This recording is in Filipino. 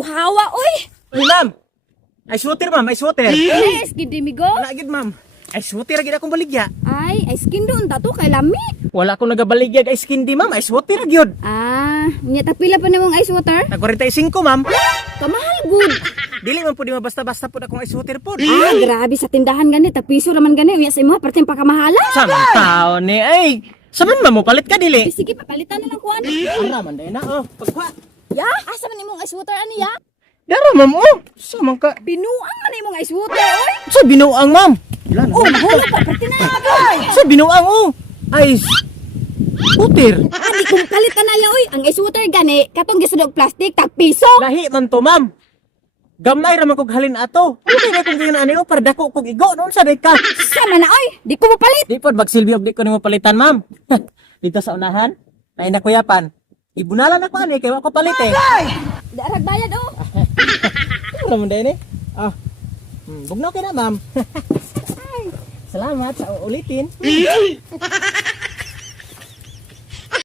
uhawa, oy. Uy, ma'am. Ice water, ma'am. Ice water. Yes, gidimigo. Wala gid, ma'am. Ice water gid akong baligya. Ay skin doon tato kay lami. Wala akong nagabaligya ice candy, ma'am. Ice water gyud. Nya tagpila pa nimong ice water? Tag 45, ma'am. Kamahal good. Dili man po di mabasta-basta po akong ice water po. Grabe sa tindahan gani, tagpiso naman gani. Unya sa imo, parte pakamahala. Samang tao ni ay. Saman man mo palit ka dili. Sige, papalitan na lang kuan. Ara man day na oh. Pagkuha. Ya, asa man imong ice water ani ya? Daro, ma'am. Oh. Samang ka. Binuang man imong ice water, oy. Sa binuang, ma'am. Wala na. Oh, mahulog pa parte na agay. Sa binuang, oh. Ice water. Adi kung palitan na ya, oy. Ang ice water gani, katong gisudog plastic tagpiso. Lahi man to, ma'am. Gamay ra man kog halin ato. Ano na kung ganyan ani para dako kog igo noon sa ka. Sama na, oy. Di ko mapalit. Di pod magsilbi og di ko nimo palitan, ma'am. Dito sa unahan, ay nakuyapan. Ibunalan ako ani kay wa ko palit eh. Darag bayad, oh. Ano man din eh? Ah. Bugnaw kay na, ma'am. Salamat sa ulitin.